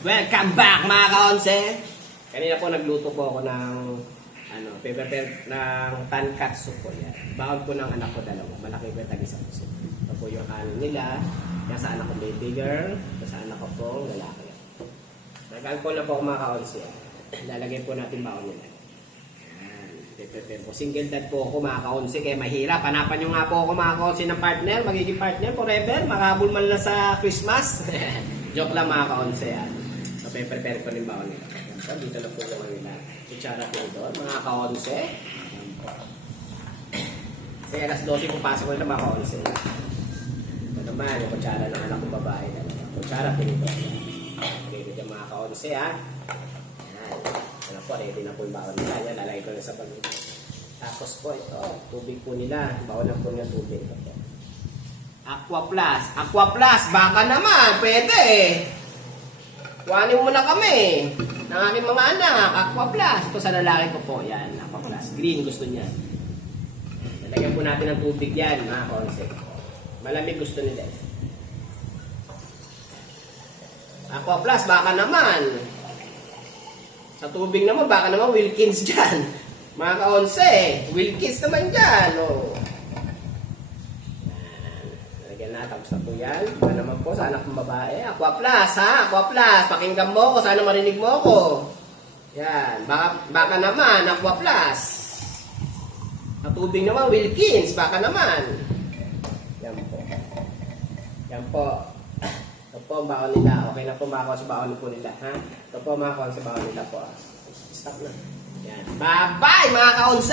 Welcome back mga kaonse! Kanina po nagluto po ako ng prepare ng tankatsu po yan. Baon po ng anak ko dalawa. Malaki po yung tag-isang puso. Ito po yung kanin nila. Yan sa anak ko baby girl. Ito sa anak ko po lalaki. Nag-alcohol na po ako mga kaonse. Lalagay po natin baon nila. Yan. Prepare po. Single dad po ako mga kaonse. Kaya mahirap. Hanapan nyo nga po ako mga kaonse ng partner. Magiging partner forever. Makahabol man lang sa Christmas. Joke lang mga kaonse yan. Prepare ko rin baon nila. Dito na po yung nila. Kutsara po doon. Mga ka-11. Kasi alas 12 kung pasok ko nila mga ka-11. Ito naman yung kutsara ng anak kong babae. Kutsara po dito. Okay, dito mga ka-11 ha. Yan. Ano po, ready na po yung baon nila. Yan, lalagay ko na sa pag. Tapos po ito, tubig po nila. Baon na po niya tubig. Ito. Aqua Plus. Aqua Plus, baka naman. Pwede eh. Kuhanin mo na kami ng aking mga anak. Aqua Plus. Ito sa lalaki ko po. Yan, Aqua Plus. Green gusto niya. Lalagyan po natin ng tubig yan, mga concept. Malamig gusto nila. Aqua Plus, baka naman. Sa tubig naman, baka naman Wilkins dyan. Mga ka-onse, Wilkins naman dyan. Oh. Tapos na po yan. Iba naman po sa anak ng babae. Aqua Plus ha. Aqua Plus. Pakinggan mo ko. Sana marinig mo ko. Yan. Baka naman. Aqua Plus. Ang tubig naman. Wilkins. Baka naman. Yan po. Yan po. Ito po ang baon nila. Okay na po mga sa baon po nila. Ha? Ito po mga sa baon nila po. Stop na. Yan. Bye bye mga kaunsa.